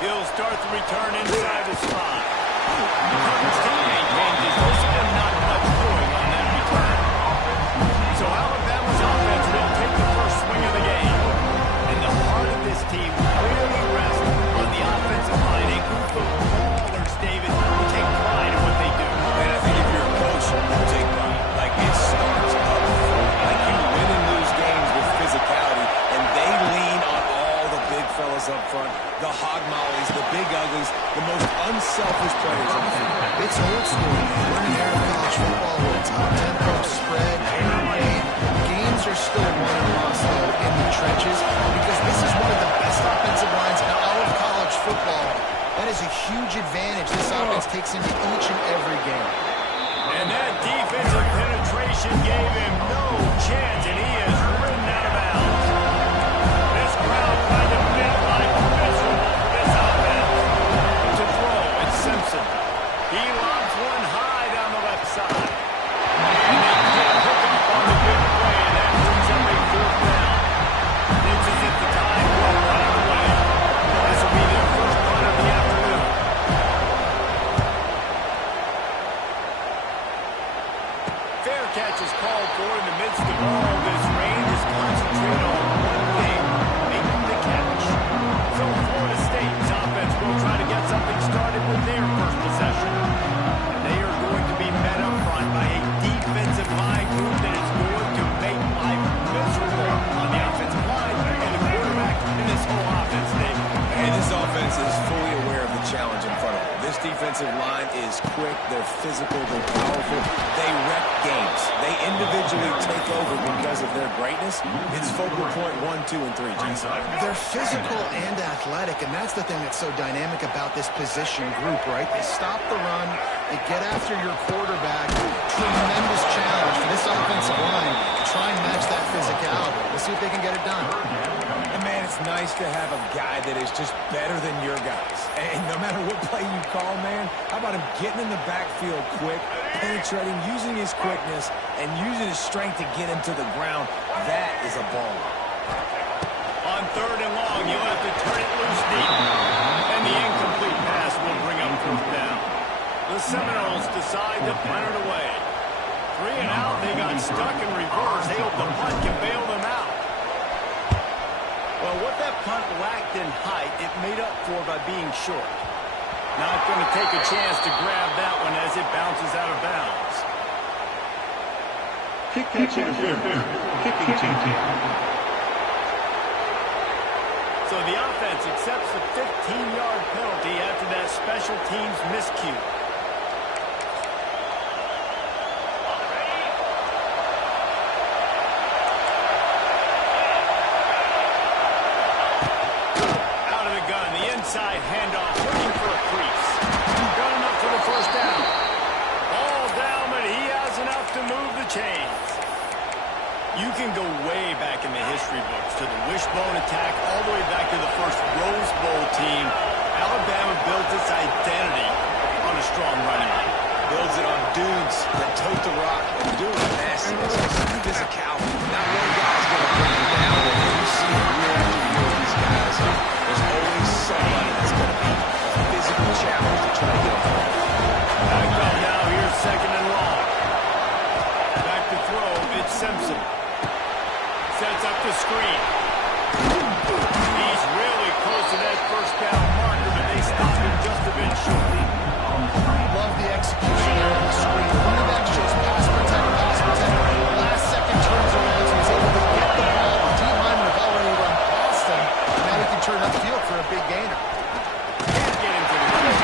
He'll start the return inside the spot. His teammate changes. There's been not much doing on that return. So Alabama's offense will take the first swing of the game. And the heart of this team really rests on the offensive line. A group of ballers, David, who take pride in what they do. And I think if you're a coach, you take pride. Like, it starts up front. Like, you win and lose games with physicality, and they lean on all the big fellas up front, the hog mollies, the big uglies, the most unselfish players on the field. It's old school. We're in an era of college football where it's high-tempo, spread, air raid. Games are still won and lost, though, in the trenches because this is one of the best offensive lines in all of college football. That is a huge advantage this offense takes into each and every game. And that defensive penetration gave him no chance, and he is ridden out of bounds. This crowd kind of bit like miserable for this offense. To throw, it's Simpson. He lobs one high down the left side. And they can't hook up on the big play, and that brings up a fourth down. This is at the time we're running away. This will be their first punt of the afternoon. Fair catch is called for in the midst of all this rain. Just concentrate on one thing, making the catch. So Florida State's offense will try to get something started with their first possession. They are going to be met up front by a defensive line group that is going to make life miserable on the offensive line and the quarterback in this whole offense, Dave. And this offense is fully aware of the challenge in front of them. This defensive line is quick, they're physical, they're powerful, they wreck games. They individually take over because of their greatness. It's focal point 1, 2, and 3, Jason. They're physical and athletic, and that's the thing that's so dynamic about this position group, right? They stop the run, they get after your quarterback. Tremendous challenge for this offensive line to try and match that physicality. We'll see if they can get it done. And man, it's nice to have a guy that is just better than your guys. And no matter what play you call, man, how about him getting in the backfield quick, penetrating, using his quickness, and using his strength to get him to the ground? That is a baller. On third and long, you'll have to turn it loose deep. And the incomplete pass will bring up fourth down. The Seminoles decide to punt it away. 3 and out, they got stuck in reverse. They hope the punt can bail them out. Well, what that punt lacked in height, it made up for by being short. Not going to take a chance to grab that one as it bounces out of bounds. Kick catch interference. Kicking team. So the offense accepts a 15-yard penalty after that special teams miscue. Out of the gun, the inside handoff, looking for a crease. Got enough for the first down. All down, but he has enough to move the chains. You can go way back in the history books to the wishbone attack, all the way back to the first Rose Bowl team. Alabama built its identity on a strong running game. Builds it on dudes that tote the rock and do it nastiness. Physicality. Not one guy's going to bring you down, but you see it year after year with these guys. There's always somebody that's going to be a physical challenge to try to get them. Back up now, here's second and long. Back to throw, it's Simpson. Sets up the screen. He's really close to that first down marker, but they stop him just a bit short. Love the execution there on the screen. Running back shows pass protect, pass protect. Last second turns around, so he's able to get the ball. The team lineman have already run past him. Now he can turn upfield for a big gainer. Can't get into the game.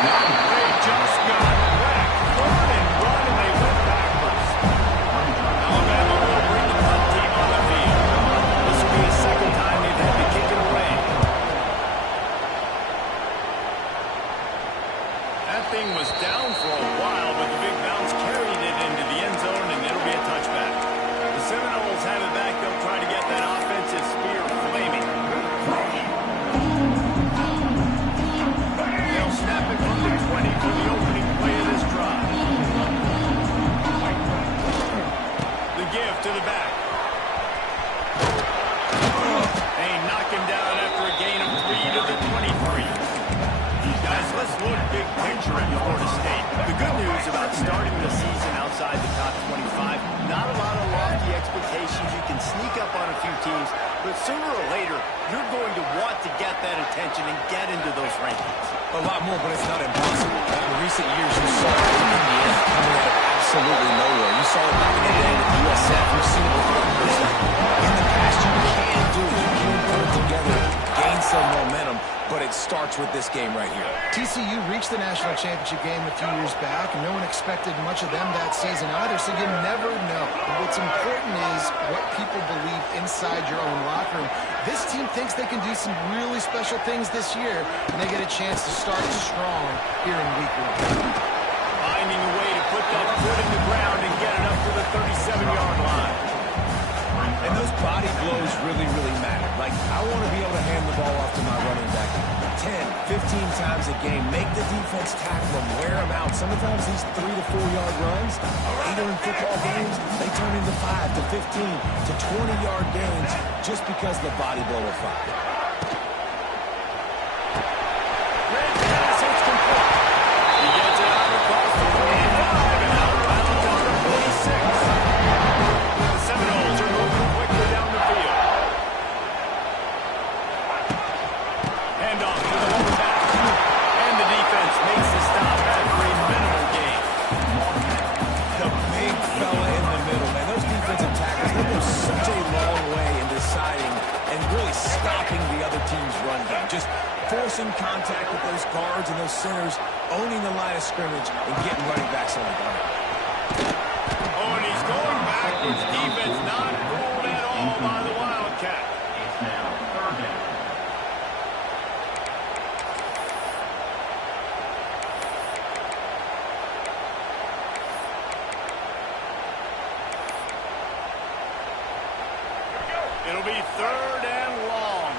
They just got wrecked. Third and run, and they went backwards. Alabama will bring the punt team on the field. This will be the second time they've had to kick it away. That thing was down for a while, but the big bounce carried it into the end zone, and it'll be a touchback. The Seminoles have it back. They'll try to get that offensive spear flaming. They'll snap it from the 20 for the opening play of this drive. The give to the back. They knock him down after a gain of 3 to the 23. Let's look big picture at Florida State. The good news about starting the season outside the top 25, not a lot of lofty expectations. You can sneak up on a few teams, but sooner or later, you're going to want to get that attention and get into those rankings. A lot more, but it's not impossible. In recent years, you saw Indiana coming out of absolutely nowhere. You saw it back in the day with USF. You've seen it with others. In the past, you can do it. You can put it together, gain some momentum, but it starts with this game right here. TCU reached the national championship game a few years back, and no one expected much of them that season either, so you never know. What's important is what people believe inside your own locker room. This team thinks they can do some really special things this year, and they get a chance to start strong here in week 1. Finding a way to put that foot in the ground and get it up to the 37-yard line. And those body blows really, really matter. Like, I want to be able to hand the ball off to my running back 10, 15 times a game. Make the defense tackle him, wear him out. Sometimes these 3 to 4 yard runs, later in football games, they turn into 5 to 15 to 20-yard gains just because the body blow will fly. Great pass, it's complete. He gets it out across the 45 and out of bounds on the 46. The Seminoles are moving quickly down the field. Handoff to the lower back. And the defense makes the stop after a minimal gain. The big fella in the middle, man. Those defensive tackles, they go such a long way in deciding and really stopping the other team's run game. Just forcing contact with those guards and those centers, owning the line of scrimmage, and getting running backs on the ground. Oh, and he's going backwards. Defense not fooled at all by the Wildcat. It's now third down. It'll be third and long.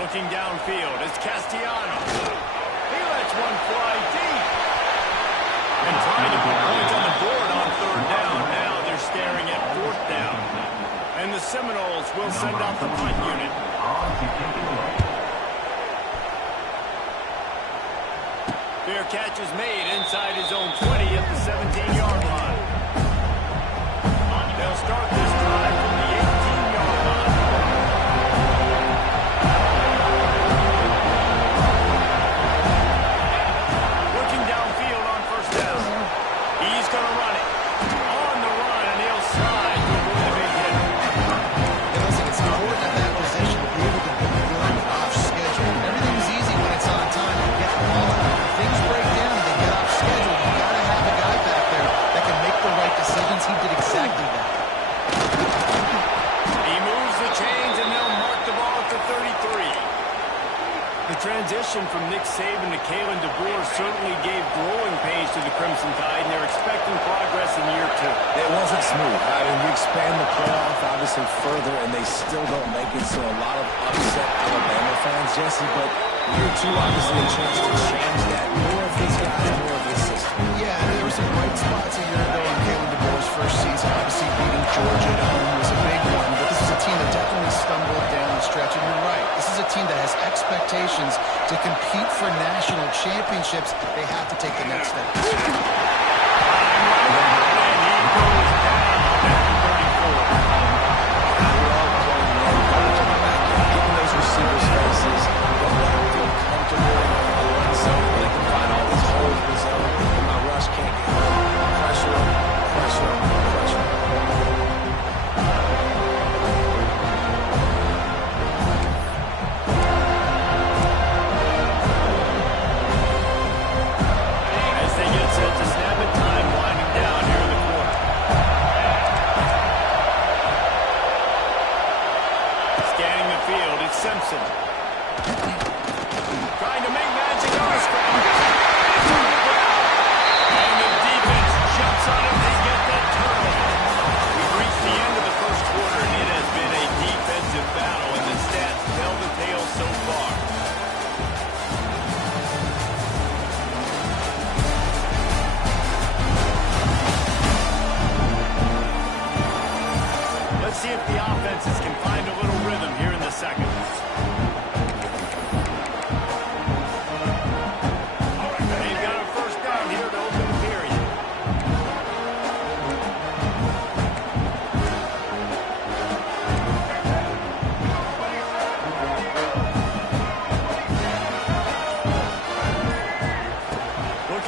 Looking downfield is Castellano. He lets one fly deep. And trying to put points on the board on third down. Now they're staring at fourth down. And the Seminoles will send out the punt unit. Fair catch is made inside his own 20 at the 17-yard line. They'll start this drive from the 18-yard line. Looking downfield on first down. He's going to run it. On the run, and he'll slide to avoid the big hit. And listen, it's important at that position to be able to be good off schedule. Everything's easy when it's on time. You get the ball out. If things break down and they get off schedule, you got to have a guy back there that can make the right decisions. He did exactly that. He moves the chains, and they'll mark the ball at the 33. The transition from Nick Saban to Kalen DeBoer certainly gave growing pains to the Crimson Tide, and they're expecting progress in year 2. It wasn't smooth. I mean, we expand the playoff obviously further, and they still don't make it, so a lot of upset Alabama fans, Jesse, but year 2 obviously a chance to change that. More of his guys, more of his system. Yeah, there were some bright spots a year ago in Kalen DeBoer's first season. Obviously, beating Georgia at home was a big one, but this is a team that definitely stumbled down the stretch, and you're right. This is a team that has expectations to compete for national championships. They have to take the next step. And he goes down at the 34. Getting those receivers' faces, don't let them feel comfortable in the run zone where they can find all these holes in the zone, and my rush can't get pressure them, pressure them, pressure them. As they get set to snap it, time winding down here in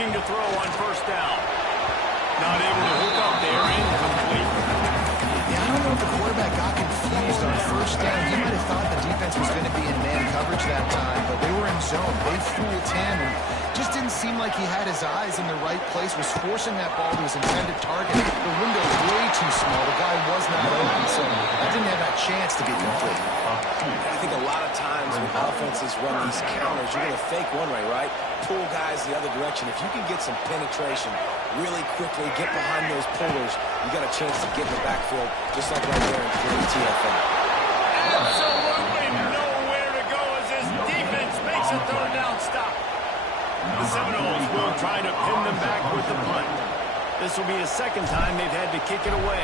looking to throw on first down. Not able to hook up there. Incomplete. Yeah, I don't know if the quarterback got confused on first down. He might have thought the defense was going to be in man coverage that time, but they were in zone. They fooled him and just didn't seem like he had his eyes in the right place, was forcing that ball to his intended target. The window's way too small. The guy was not open, so that didn't have that chance to be complete. I think a lot of times when offenses run these counters, you're going to fake one way, right? Pull guys the other direction. If you can get some penetration really quickly, get behind those pullers, you got a chance to get in the backfield, just like right there in the TFL. Absolutely nowhere to go as this defense makes a third down stop. The Seminoles will try to pin them back with the punt. This will be the second time they've had to kick it away.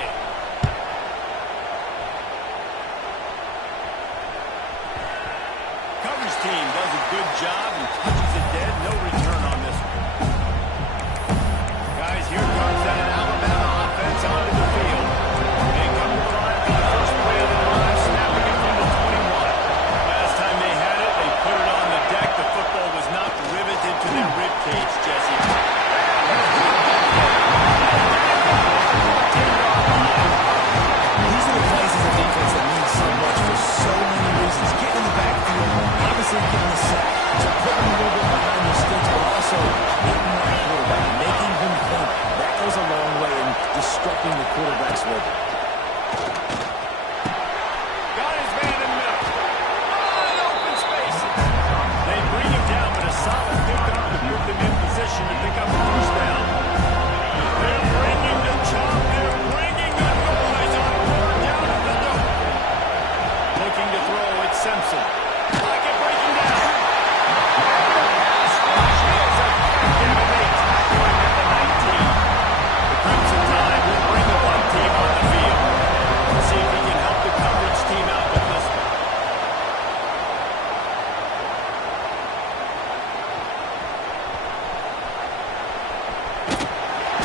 Coverage team does a good job and touches it dead. No return on this one. Guys, here comes that Alabama offense onto the field. They come to the line for the first play of the drive, snapping it from the 21. Last time they had it, they put it on the deck. The football was not riveted to their rib cage, Jesse. These are the places of defense that mean so much for so many reasons. Getting in the backfield, obviously getting the sack, so putting a little bit behind the sticks, but also hitting that quarterback, making him think. That goes a long way in disrupting the quarterback's rhythm. Got his man in the middle. Wide open spaces. They bring him down, but a solid pickup to put them in position to pick up the first down. They're bringing the chop. They're bringing the noise on fourth down at the dope. Looking to throw, it's Simpson. Pocket breaking down. Pass rush is effective, and they tackle him at the 19. The Crimson Tide will bring the punt team on the field. Let's see if he can help the coverage team out with this one.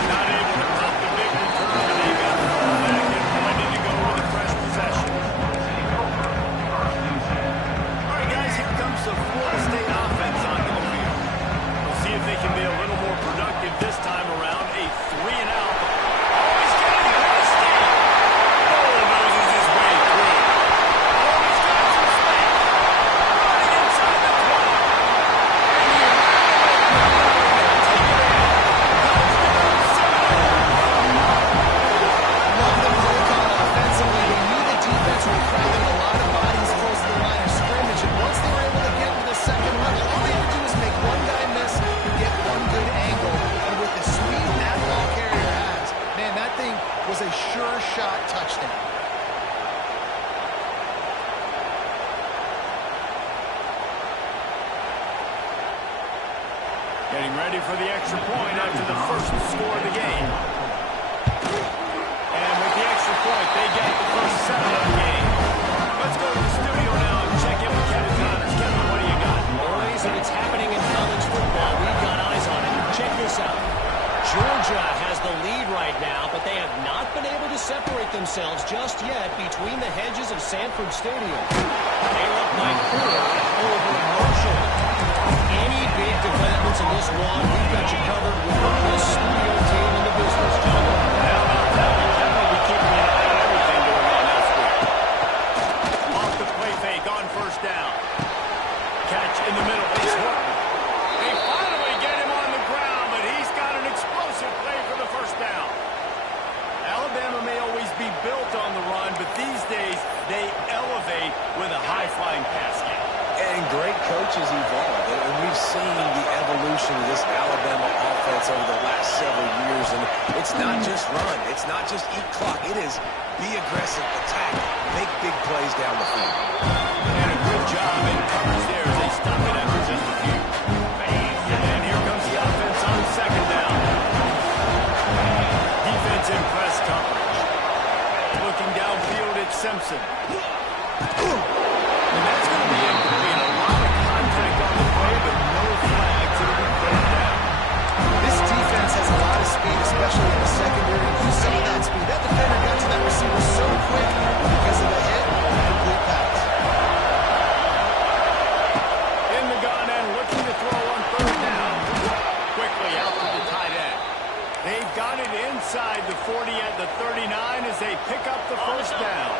Not able to pop the big return, and they got the ball back and ready to go with a fresh possession. All right, guys, here comes the Florida State offense onto the field. We'll see if they can be a little more productive this time around. A 3-and-out. Oh, he's getting rusty. Oh, noses his way through. Oh, he's got some space. Running inside the 20. And he ran away. Take it in. Touchdown, Seminoles. Love the play call offensively. They knew the defense were crowding a lot of bodies close to the line of scrimmage, and once they were able to get to the second level, all they had to do was make one guy miss and get one good angle. And with the speed that ball carrier has, man, that thing was a sure shot touchdown. Getting ready for the extra point after the first score of the game. And with the extra point, they get the first 7 of the game. Let's go to the studio now and check in with Kevin Connors. Kevin, what do you got? Boys, if it's happening in college football, we've got eyes on it. Check this out. Georgia has the lead right now, but they have not been able to separate themselves just yet between the hedges of Sanford Stadium. They're up by 4 over Marshall. Any big developments in this one, we've got you covered with the best studio team in the business, gentlemen. How about that? Kevin will be keeping an eye on everything going on elsewhere. Off the play fake on first down. Catch in the middle. It's Horton. They finally get him on the ground, but he's got an explosive play for the first down. Alabama may always be built on the run, but these days they elevate with a high-flying pass game. And great coaches evolve, and we've seen the evolution of this Alabama offense over the last several years. And it's not just run, it's not just eat clock. It is be aggressive, attack, make big plays down the field. And a good job in coverage there as they stop it after just a few. And here comes the offense on second down. Defense in press coverage. Looking downfield at Simpson. And that's going to be incomplete. A lot of contact on the play, but no flags. It'll be third down. This defense has a lot of speed, especially in the secondary. You saw that speed. That defender got to that receiver so quick because of the hit and complete pass. In the the 40 at the 39 as they pick up the first down.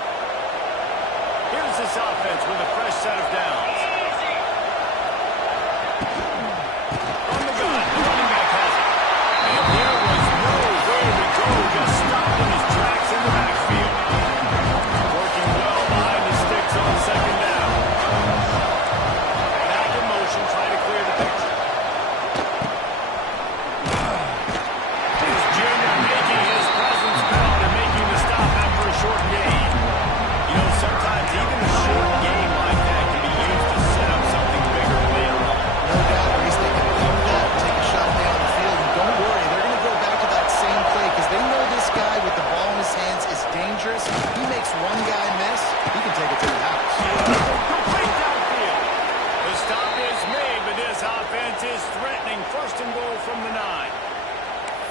Here's this offense with a fresh set of downs. On the gun, the running back has it. And there was nowhere to go, just stopped in his tracks in the backfield. Working well behind the sticks on second down. Back in motion, trying to clear the picture. This junior making his presence felt and making the stop after a short gain. You know, sometimes even a short game like that can be used to set up something bigger later on. No doubt, Reese, they can pump that and take a shot down the field. And don't worry, they're going to go back to that same play because they know this guy with the ball in his hands is dangerous. He makes one guy miss, he can take it to the house. Complete downfield. The stop is made, but this offense is threatening. First and goal from the 9.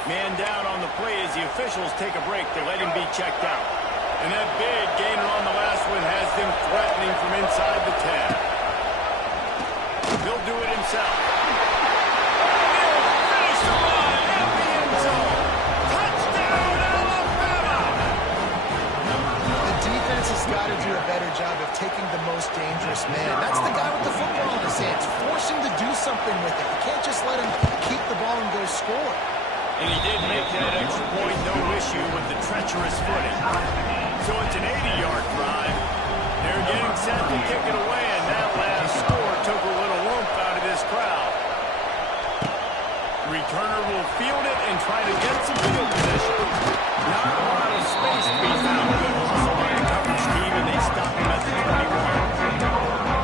Man down on the play as the officials take a break to let him be checked out. And that big gainer on the last one has them threatening from inside the 10. He'll do it himself. He'll finish the line at the end zone. Touchdown, Alabama! The defense has got to do a better job of taking the most dangerous man. That's the guy with the football in his hands. Force him to do something with it. You can't just let him keep the ball and go score. And he did make that extra point, no issue with the treacherous footing. So it's an 80-yard drive. They're getting set to kick it away, and that last score took a little oomph out of this crowd. Returner will field it and try to get some field position. Not a lot of space to be found. Good hustle by the coverage team, and they stop him at the 21.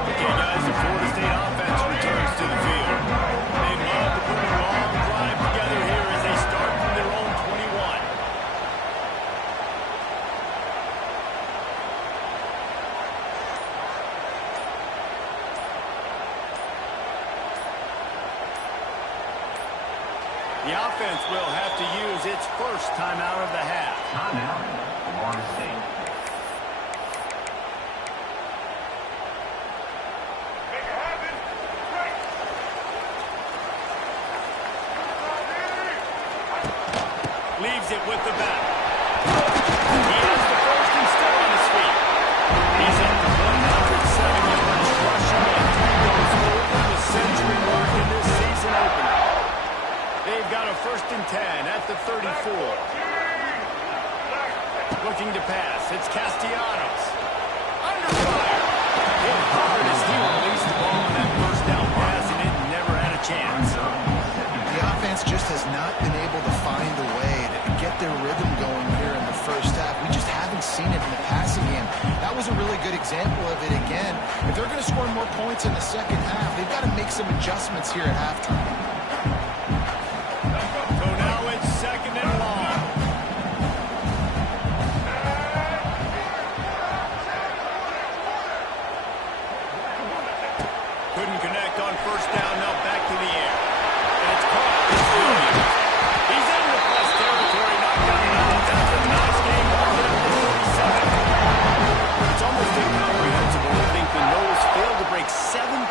Okay, guys, the Florida State offense returns to the field. They love to put a long drive together here as they start from their own 21. The offense will have to use its first timeout of the half. Timeout, Florida State. Leaves it with the back. He has the first and still on his feet. He's at the 107 yards rushing and he goes over the century mark in this season opener. They've got a first and 10 at the 34. Looking to pass. It's Castellanos. Under fire. Hit hard as he released the ball on that first down pass and it never had a chance. The offense just has not been able to find a way to get their rhythm going here in the first half. We just haven't seen it in the passing game. That was a really good example of it again. If they're going to score more points in the second half, they've got to make some adjustments here at halftime. So now it's second and long. Couldn't connect on first down, now back to the air. And it's caught. It's Williams. He's in the plus territory, knocked down and out. That's a nice game ball at the 47. It's almost incomprehensible to think the Noles failed to break 17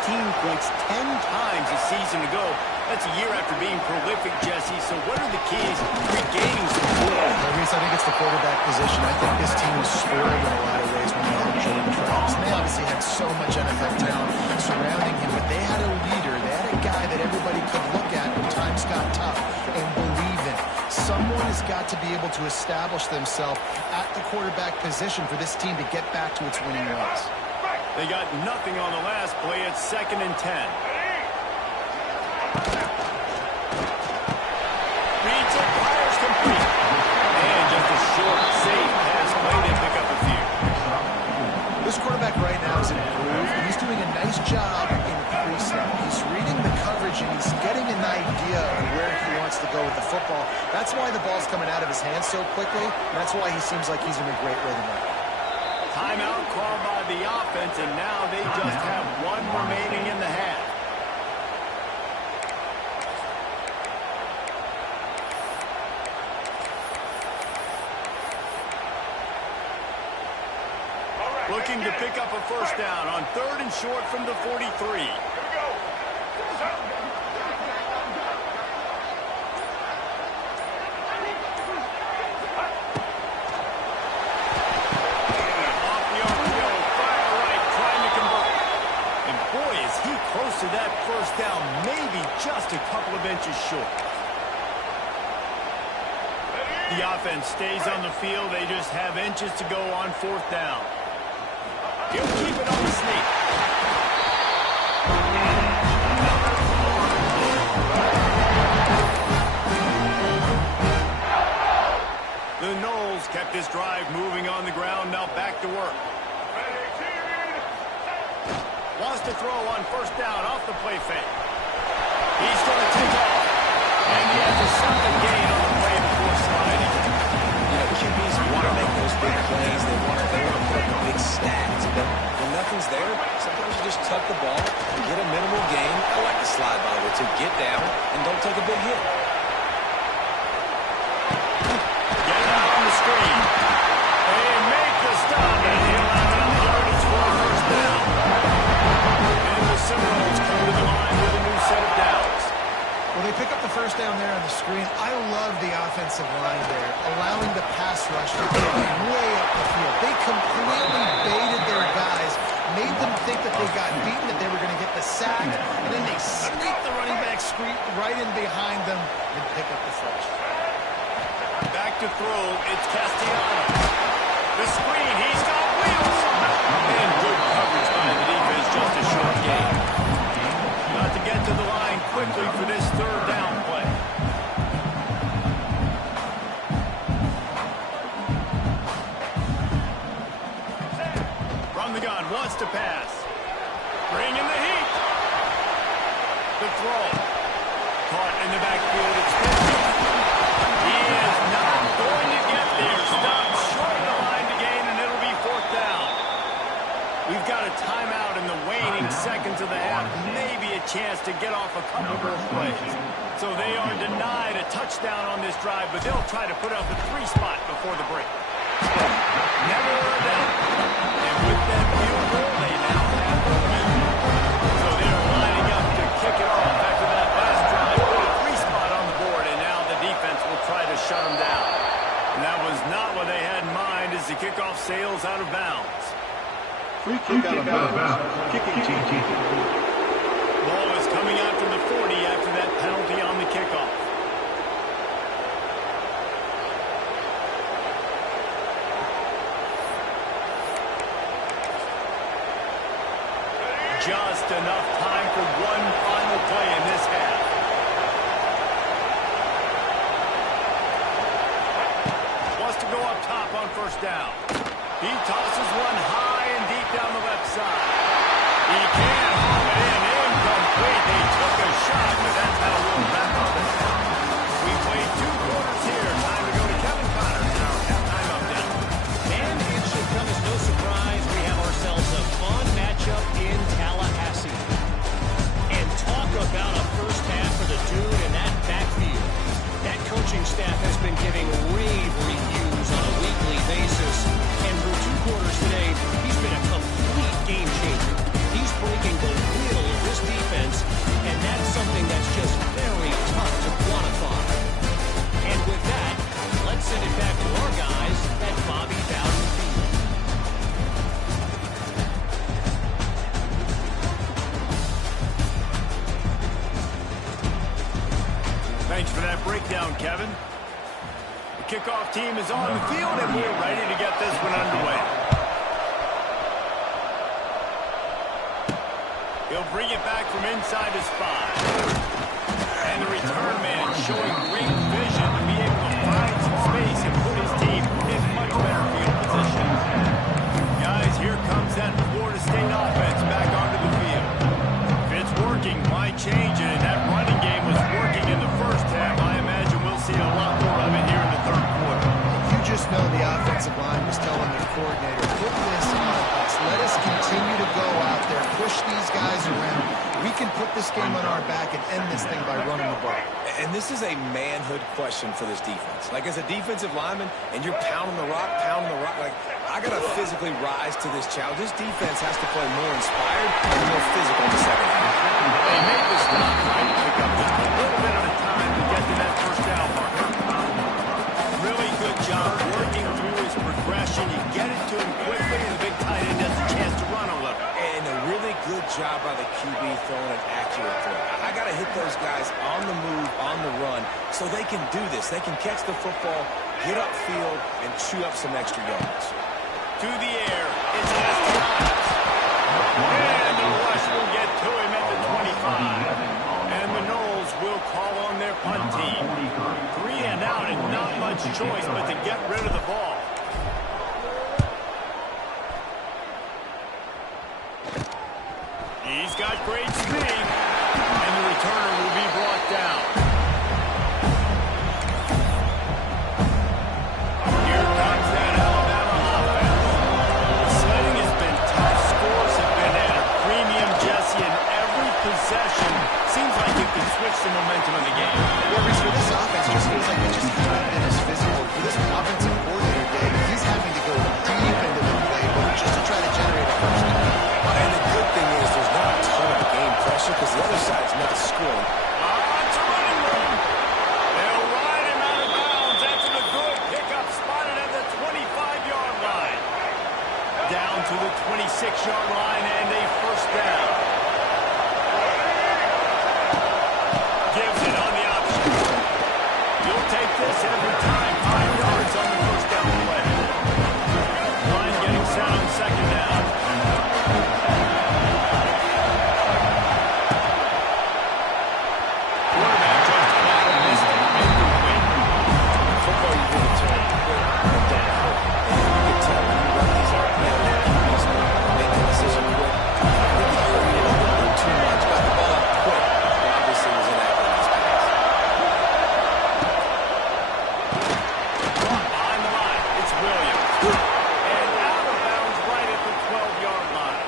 points 10 times a season ago. That's a year after being prolific, Jesse. So what are the keys to regaining some form? Reese, I think it's the quarterback position. I think this team was spoiled in a lot of ways when they had Jordan Travis. And they obviously had so much NFL talent surrounding him, but they had a leader. They had a guy that everybody could look at when times got tough and believe in. Someone has got to be able to establish themselves at the quarterback position for this team to get back to its winning ways. They got nothing on the last play. It's second and 10. Reads it, fires complete. And just a short, safe pass play. They pick up a few. This quarterback right now is in a groove, and he's doing a nice job increasing. He's reading the coverage, and he's getting an idea of where he wants to go with the football. That's why the ball's coming out of his hands so quickly, and that's why he seems like he's in a great rhythm right now. Timeout called by the offense, and now they just have one remaining in the half. Looking to pick up a first down on third and short from the 43. maybe just a couple of inches short. The offense stays on the field. They just have inches to go on fourth down. He'll keep it on the sneak. The Knowles kept this drive moving on the ground. Now back to work. Wants to throw on first down off the play fake. He's going to take off. And he has a solid gain on the play before sliding. QBs want to make those big plays. They want to put up a big stats. But when nothing's there, sometimes you just tuck the ball and get a minimal gain. I like the slide, by the way, to get down and don't take a big hit. Get it out on the screen. They make the stop, and he'll have enough yardage for a first down. And the Seminoles come to the line with a new set of downs. Well, they pick up the first down there on the screen. I love the offensive line there, allowing the pass rush to get way up the field. They completely baited their guys, made them think that they got beaten, that they were going to get the sack, and then they sneak the running back screen right in behind them and pick up the first. Back to throw, it's Castellanos. The screen, he's got wheels. And good coverage by the defense, just a short gain. Got to get to the line quickly for this third down play. From the gun, wants to pass. Bring in the heat. The throw. Caught in the backfield, it's Pittsburgh. He is not going to get there. Stopped short of the line to gain, and it'll be fourth down. We've got a timeout in the waning seconds of the half. Maybe a chance to get off a couple more plays. So they are denied a touchdown on this drive, but they'll try to put up a 3 spot before the break. Never a doubt. And with that field goal, they now have the momentum. So they are lining up to kick it off after that last drive. Put a 3 spot on the board, and now the defense will try to shut them down. And that was not what they had in mind as the kickoff sails out of bounds. Free kick out of bounds. Kicking team. Ball is coming out to the 40 after that penalty on the kickoff. Just enough time for one final play in this half. Wants to go up top on first down. He tosses one high and deep down the left side. He can't haul it in. Incomplete. They took a shot, but that's how we'll wrap up this half. We played 2 quarters here. Time to go to Kevin Connors in our halftime update. And it should come as no surprise. We have ourselves a fun matchup in Tallahassee. And talk about a first half for the dude in that backfield. That coaching staff has been giving rave reviews on a weekly basis. And through 2 quarters today, he's been a complete game changer. He's breaking the will of this defense, and that's something that's just very tough to quantify. And with that, let's send it back to our guys at Bobby Bowden Field. Thanks for that breakdown, Kevin. The kickoff team is on the field, and we're ready to get this one underway. He'll bring it back from inside his 5. And the return man showing great vision to be able to find some space and put his team in much better field position. Guys, here comes that Florida State offense back onto the field. If it's working, why change it? And that running game was working in the first half. I imagine we'll see a lot more of it here in the third quarter. You just know the offensive line was telling their coordinator, put this on us. Let us continue to go out there, push these guys around. We can put this game on our back and end this thing by running the ball. And this is a manhood question for this defense. Like, as a defensive lineman, and you're pounding the rock, like, I got to physically rise to this challenge. This defense has to play more inspired and more physical in the second half. They made the stop, trying to pick up just a little bit at a time to get to that first down marker. Really good job working through his progression. You get it to him quickly, and the big tight end has a chance to run a little. And a really good job by the QB throwing an accurate throw. I got to those guys on the move, on the run, so they can do this. They can catch the football, get upfield, and chew up some extra yards. To the air. It's Estelada. And the rush will get to him at the 25. And the Knowles will call on their punt team. 3 and out and not much choice but to get rid of the ball. He's got great speed. And the returner will be brought down. Here comes that Alabama offense. The sledding has been tough. Scores have been at a premium, Jesse, and every possession seems like it could switch the momentum of the game. Well, Reese, for this offense, just feels like it just hasn't been as physical. For this offensive coordinator, Dave, he's having to go deep into the playbook just to try to generate a first down. And the good thing is there's not a ton of game pressure because the other side's not scoring. It's a running room. They'll ride him out of bounds after the good pickup spotted at the 25-yard line. Down to the 26-yard line and a first down. Gives it on the option. You'll take this every time. 5 yards on the first down play. Line getting set on second down. Quarterback just about missed it. Incomplete. Football, you really turn quick and downhill. And you can tell when you run these out there, make the decision quick. I think he hurried it a little bit too much, got the ball up quick, but obviously was inaccurate in his pass. Caught behind the line. It's Williams. And out of bounds right at the 12-yard line.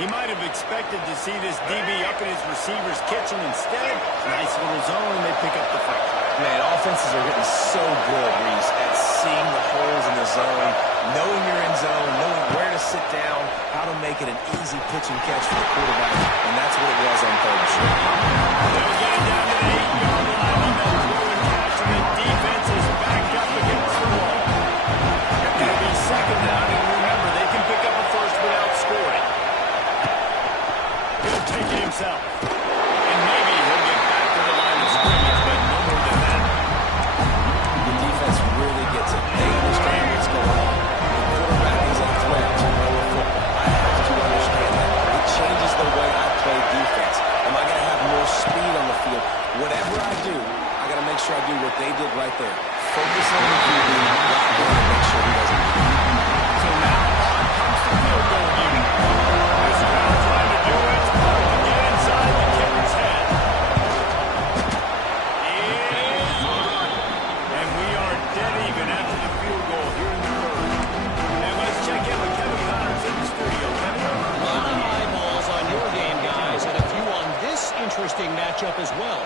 He might have expected to see this DB up in his receiver's kitchen. Instead, nice little zone, and they pick up the first. Man, offenses are getting so good, Reese, at seeing the holes in the zone, knowing you're in zone, knowing where to sit down, how to make it an easy pitch and catch for the quarterback, and that's what it was on third and short. They'll get it down to the 8-yard line on that throw and catch, and the defense is backed up against the wall. It'll be second down, and remember, they can pick up a first without scoring. He'll take it himself. And maybe he'll get back to the line of scrimmage, but no more than that. The defense really gets it. They understand what's going on. The quarterback is a threat to throw a football. I have to understand that. It changes the way I play defense. Am I going to have more speed on the field? Whatever I do, I got to make sure I do what they did right there. Focus on the QB, lock in, and make sure he doesn't move. So now on comes the field goal unit. This crowd trying to do its part to get inside the kicker's head. It is good. And we are dead even after the field goal here in the third. And let's check in with Kevin Connors in the studio. Kevin? A lot of eyeballs on your game, guys, and a few on this interesting matchup as well.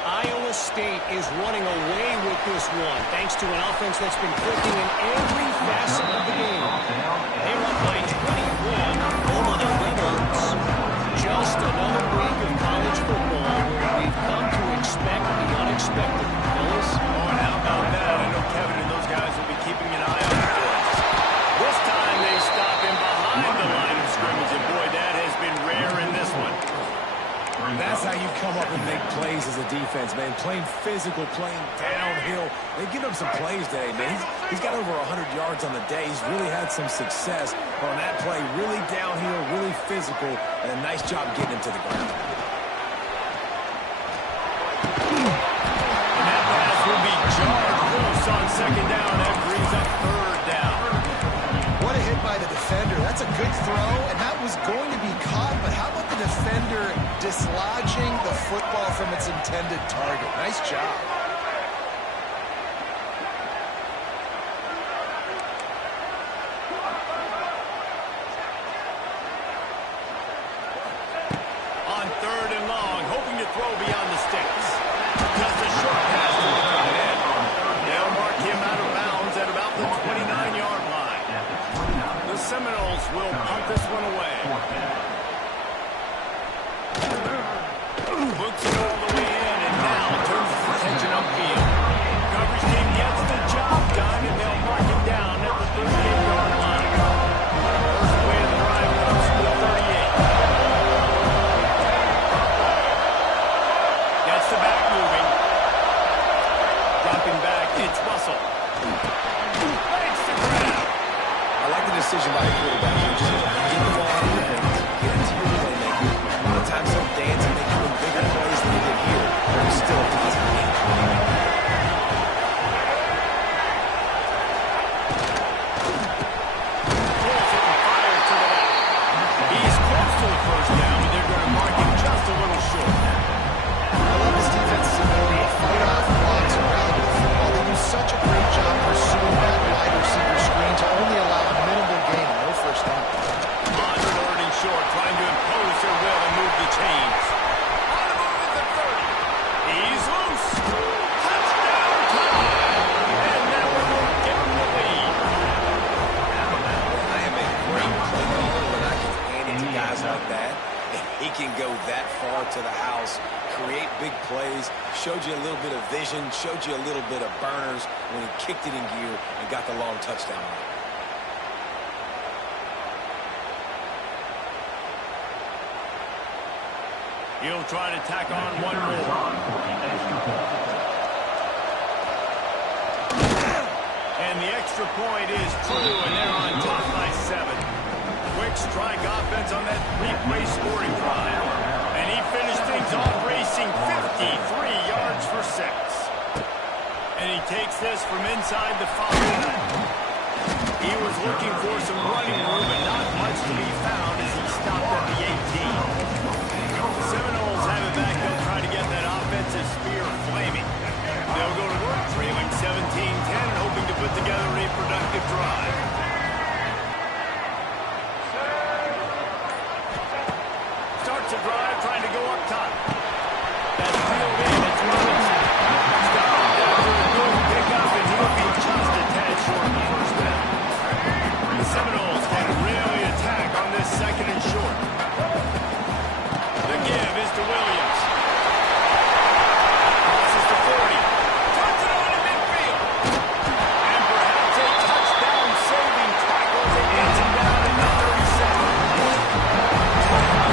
Iowa State is running away with this one, thanks to an offense that's been clicking in every facet of the game. They're up by 21 over the Rebels. Just another week of college football where we've come to expect the unexpected. Fellas? Oh, and how about that? I know Kevin and those guys will be keeping an eye on the boys. This time they stop him behind the line of scrimmage, and boy, that has been rare in this one. That's how you come up with big plays as a defense, man. Playing physical, playing downhill. They've given him some plays today, man. He's got over 100 yards on the day. He's really had some success on that play. Really downhill, really physical, and a nice job getting him to the ground. And that pass will be jarred loose on second down. That brings up third down. What a hit by the defender. That's a good throw, and that was going to be caught, but how about the defender dislodging the football from its intended target? Nice job. On third and long, hoping to throw beyond the sticks. Just a short pass to the tight end. They'll mark him out of bounds at about the 29-yard line. The Seminoles will punt this one away. Books it all the way in, and now turns his attention upfield. Coverage team gets the job done, and they'll mark him down at the 38-yard line. First play of the drive comes from the 38. create big plays, showed you a little bit of vision, showed you a little bit of burners when he kicked it in gear and got the long touchdown. He'll try to tack on one more. And the extra point is true, and they're on top by 7. Quick strike offense on that three-play scoring drive. And he finished things off racing 53 yards for 6. And he takes this from inside the 5. He was looking for some running room, but not much to be found as he stopped at the 18. Seminoles have it back. They'll try to get that offensive spear flaming. They'll go to work trailing 17-10 and hoping to put together a productive drive. Starts a drive trying to go up top. That's peeled in. It's Robinson. Stopped after a good pickup, and he'll be just a tad short of the first down. The Seminoles can really attack on this 2nd and short. The give is to Williams. Crosses to 40. Turns it on in midfield. And perhaps a touchdown-saving tackle as he gets him down in the 37.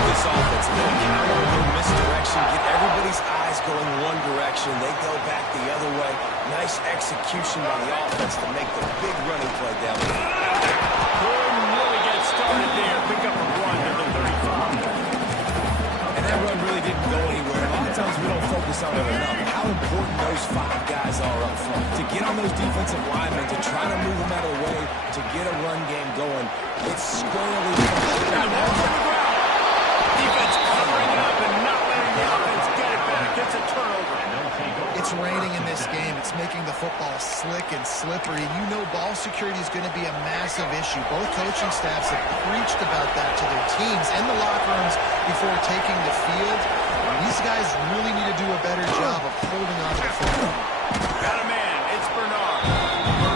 This offense, little counter, a little misdirection, get everybody's eyes going one direction. They go back the other way. Nice execution by the offense to make the big running play down there. Gordon really gets started there. Pick up a run to the 35. And that run really didn't go anywhere. A lot of times we don't focus on it enough. How important those 5 guys are up front. To get on those defensive linemen, to try to move them out of the way, to get a run game going. It's squarely And the ball's on the ground. Defense covering it up and not letting the offense get it back. It's a turnover. It's raining in this game. It's making the football slick and slippery. You know ball security is going to be a massive issue. Both coaching staffs have preached about that to their teams and the locker rooms before taking the field. These guys really need to do a better job of holding on to the football. Got a man. It's Bernard.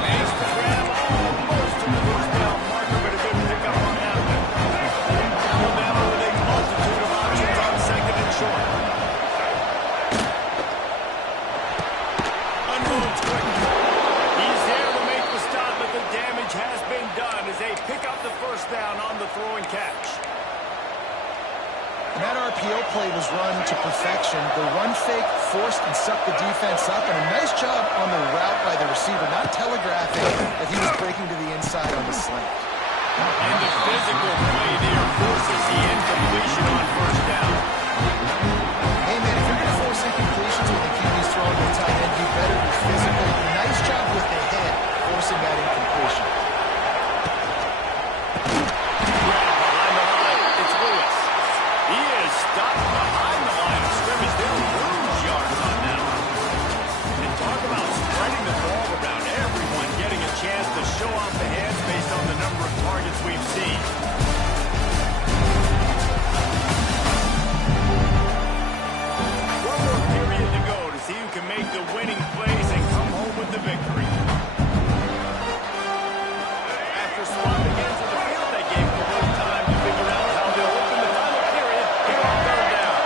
Makes the grab almost to the first down marker, but a good pickup on that one. Alabama with a multitude of options on 2nd and short. Unloads quick. He's there to make the stop, but the damage has been done as they pick up the first down on the throw and catch. And that RPO play was run to perfection. The run fake forced and sucked the defense up, and a nice job on the route by the receiver, not telegraphing that he was breaking to the inside on the slant. And the physical play there forces the incompletion on first down. Hey, man, if you're going to force incompletions when the QB's throwing to the tight end, you better be physical. Nice job with the head forcing that incompletion. Behind the line, it's Lewis. He is stopped behind the line of scrimmage. They'll lose yards on that one. And talk about spreading the ball around, everyone getting a chance to show off the hands based on the number of targets we've seen. One more period to go to see who can make the winning plays and come home with the victory. After swapping ends of the field, they gave him a little time to figure out how they'll open the final period here on 3rd down.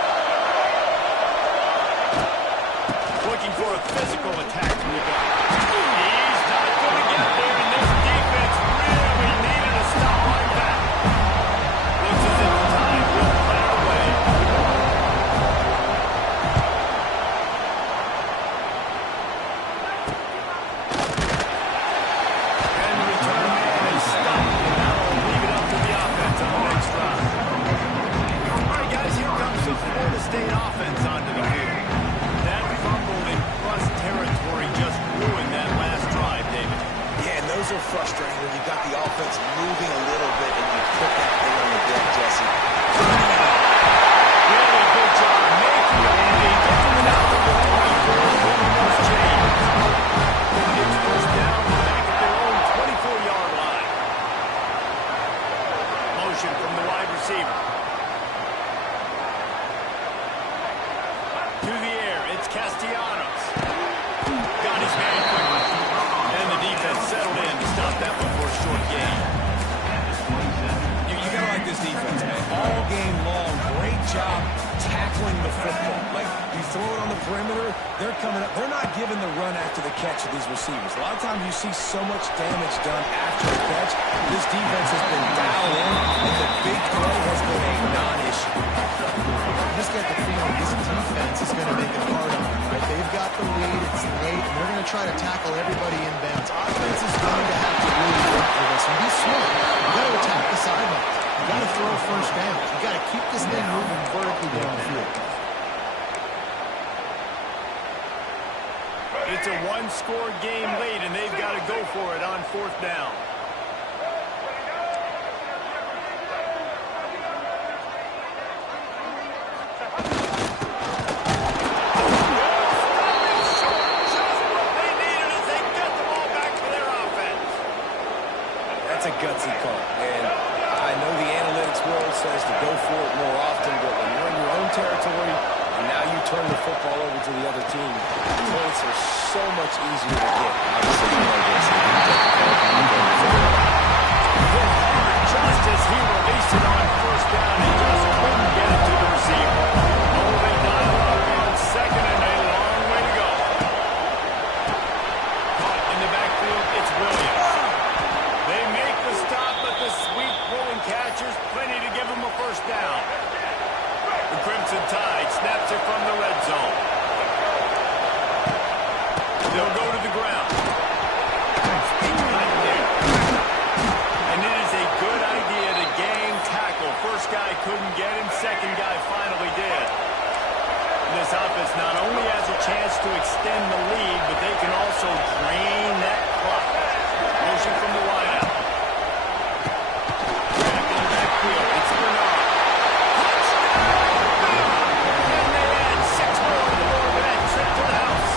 Looking for a physical attack from the guy. He's not going to get there, and this defense really needed a stop like that. Looks as if the time will play it away. And the return man is stopped, and now we'll leave it up to the offense on the next drive. All right, guys, here comes the Florida State offense onto the field. That fumble in plus territory just ruined that last drive, David. Yeah, and those are frustrating when you got the offense moving a little bit and you put that thing on the deck, Jesse. Really good job making a lead. Getting out to the 24, moving those chains. It's first down back at their own 24-yard line. Motion from the wide receiver. To the air, it's Castellanos. Got his man quickly. And the defense settled in to stop that one for a short gain. You gotta like this defense, man. All game long, great job tackling the football. Like, you throw it on the perimeter, they're coming up. They're not giving the run after the catch of these receivers. A lot of times you see so much damage done after the catch. This defense has been dialed in, and the big play has been a non-issue. I just get the feeling this defense is going to make it hard on them, right? They've got the lead, it's late, and they're going to try to tackle everybody in bounds. Offense is going to have to really work for this and be smart. You got to attack the sidelines. You got to throw first down. You got to keep this thing moving vertically down the field. It's a one-score game late, and they've got to go for it on 4th down. That's a gutsy call, and I know the analytics world says to go for it more often, but when you're in your own territory and now you turn the football over to the other team, points are so much easier to get. Obviously, you know this. Hit hard just as he released it on 1st down. He just couldn't get it to the receiver. Holding dial up on 2nd and a long way to go. Caught in the backfield, it's Williams. They make the stop, but the sweep pulling catcher's plenty to give him a 1st down. The Crimson Tide snaps it from the red zone. They'll go to the ground. And it is a good idea to gang tackle. First guy couldn't get him, second guy finally did. And this offense not only has a chance to extend the lead, but they can also drain that clock. Motion from the wideout. Back in the backfield, it's Bernard. And they add 6 more to that trip to the house.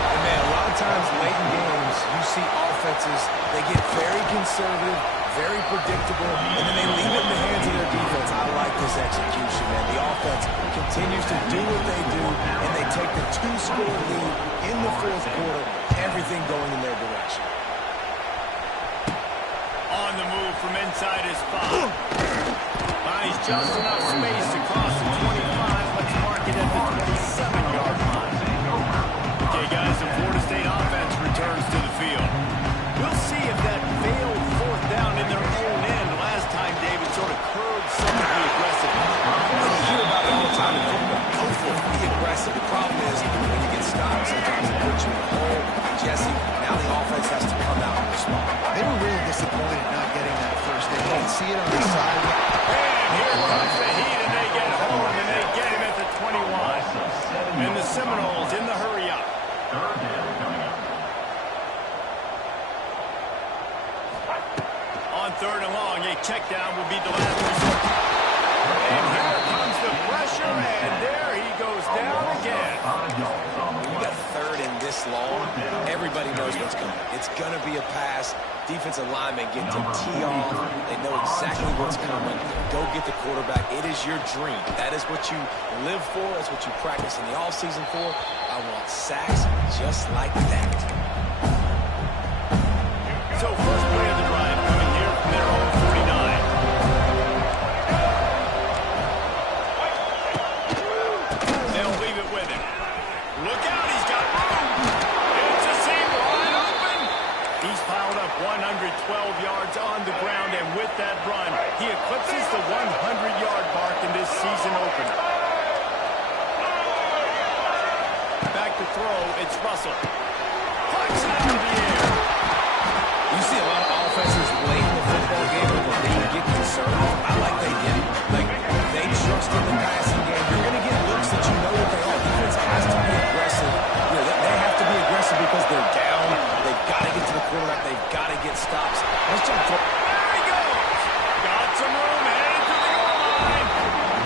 And man, a lot of times late in games, you see offenses, they get very conservative, very predictable, and then they leave it in the hands of their defense. I like this execution, man. The offense continues to do what they do, and they take the 2-score lead in the 4th quarter, everything going in their direction. On the move from inside his 5. Finds just enough space to cross the 25. Let's mark it at the 27-yard line. Okay, guys, the Florida State offense returns to the field. We'll see if that failed 4th down in their own end last time David sort of curbed some of the aggressiveness. You hear about it all the time in football. Go for it. Be aggressive. The problem is when you get stopped, sometimes it puts you in a hole. Jesse, now the offense has to come out and respond. They were really disappointed not getting that 1st down. You can see it on the side. And here comes the heat, and they get home, and they get him at the 21. And the Seminoles in the hurry-up. On 3rd and long, a check down will be the last resort. And here comes the pressure, and there he goes down again. When you got 3rd and this long, everybody knows what's coming. It's going to be a pass. Defensive linemen get to tee off. They know exactly what's coming. Go get the quarterback. It is your dream. That is what you live for. That's what you practice in the offseason for. I want sacks just like that. So first play of the drive coming here from their own 49. They'll leave it with him. Look out, he's got room. It's a seam wide open. He's piled up 112 yards on the ground, and with that run, he eclipses the 100-yard mark in this season opener. Back to throw, it's Russell. Punch it out of the air. You see a lot of offenses late in the football game when they get conservative. I like they get it. Like, they trust in the passing game. You're going to get looks that you know what they are. Defense has to be aggressive. You know, they have to be aggressive because they're down. They've got to get to the quarterback. They've got to get stops. Let's jump for it. There he goes. Got some room, heading to the goal line.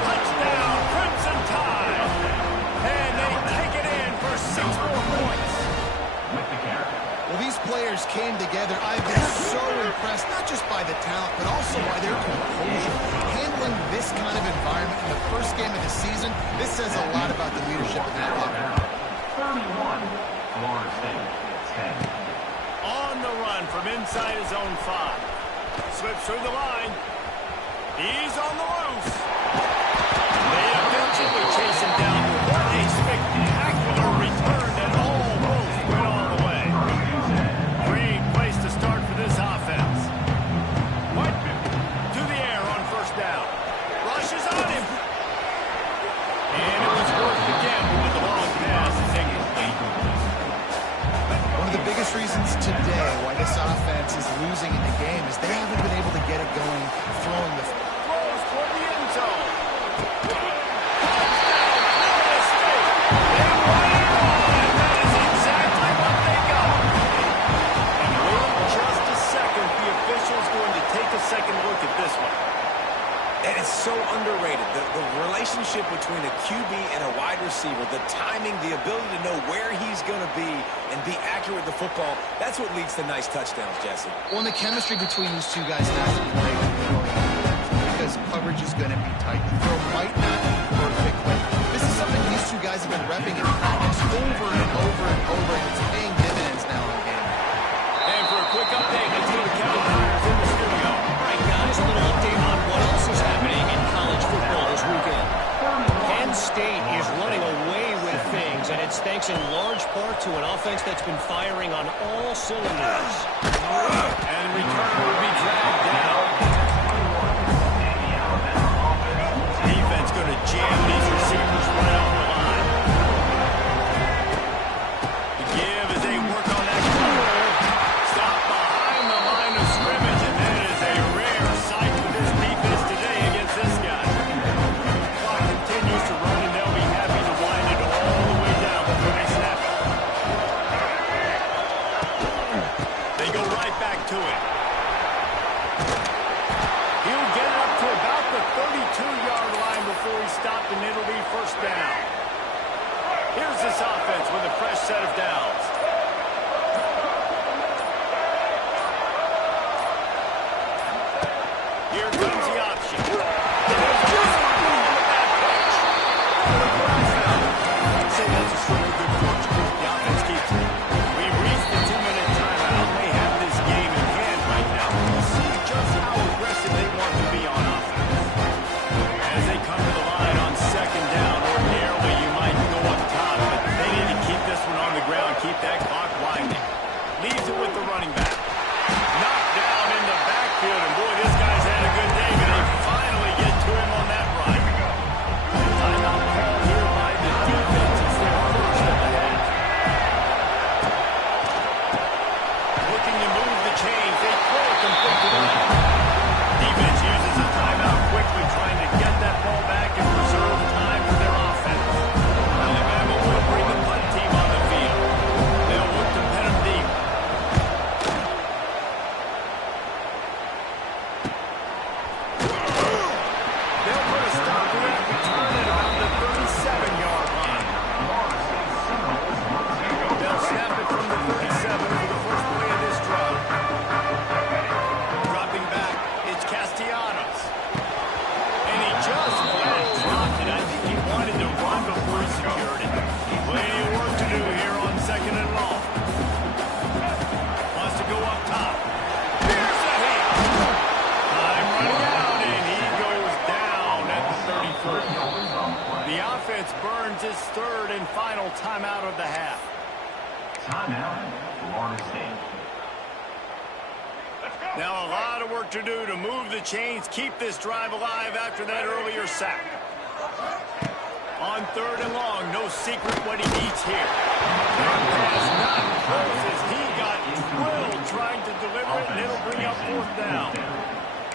Touchdown, Crimson Tide. And they take it in for 6 more points. Well, these players came together. I've been so impressed, not just by the talent, but also by their composure. Handling this kind of environment in the first game of the season, this says a lot about the leadership in that locker room. 31, Florida State, 10. On the run from inside his own 5. Slips through the line. He's on the loose. They eventually chase him down to And it's so underrated. The relationship between a QB and a wide receiver, the timing, the ability to know where he's going to be and be accurate with the football, that's what leads to nice touchdowns, Jesse. Well, and the chemistry between these two guys has to be great when they're going up because coverage is going to be tight. The throw might not be perfect, but this is something these two guys have been repping in practice over and over and over, and it's paying dividends now in the game. And for a quick update, let's go to Kevin Myers in the studio. All right, guys, a little update on what else is happening in college football this weekend. Penn State is running away with things, and it's thanks in large part to an offense that's been firing on all cylinders. And return will be dragged down. Defense going to jam these receivers right off the line. The give as they work on that corner. Stop behind the line of scrimmage, and that is a rare sight for this defense today against this guy. Clock continues to run, and they'll be happy to wind it all the way down before they snap it. They go right back to it. He'll get it up to about the 32-yard line before he's stopped, and it'll be first down. Here's this offense with a fresh set of downs. Here comes the option. Say that's a stroke of good fortune. The offense keeps it. We've reached the 2-minute timeout. They have this game in hand right now. We'll see just how aggressive they want to be on offense. As they come to the line on second down, ordinarily you might go up top, but they need to keep this one on the ground, keep that clock winding. Leaves it with the running back. Knocked down in the backfield, and boy, this guy's had a good day, but they finally get to him on that run. Timeout call here by the defense. It's their first of the half. Looking to move the chains. They throw it complete to the left. Defense uses a timeout quickly, trying to get that ball back and preserve time for their offense. Alabama will bring the punt team on the field. They'll look to pin them deep. They'll put a stop to that return at about the 37-yard line. They'll snap it from the 37 for the first play of this drive. Dropping back, it's Castellanos. And he just flat dropped it. I think he wanted to run before he secured it. Plenty of work to do here on second and long. Wants to go up top. Here's the hit. Time running out, and he goes down at the 34. The offense burns its third and final timeout of the half. Timeout, Florida State. Now a lot of work to do to move the chains, keep this drive alive after that earlier sack. On third and long, no secret what he needs here. That pass not close as he got drilled trying to deliver it, and it'll bring up fourth down.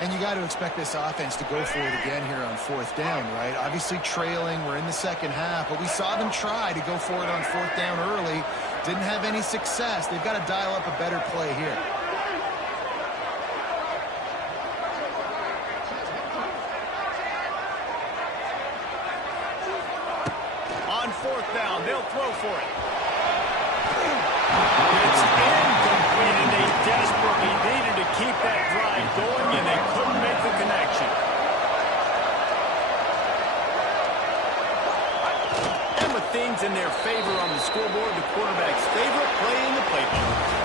And you got to expect this offense to go for it again here on fourth down, right? Obviously trailing, we're in the second half, but we saw them try to go for it on fourth down early. Didn't have any success. They've got to dial up a better play here. On fourth down, they'll throw for it. It's incomplete, and they desperately needed to keep that drive going, and they couldn't make the connection. And with things in their favor on the scoreboard, the quarterback's favorite play in the playbook.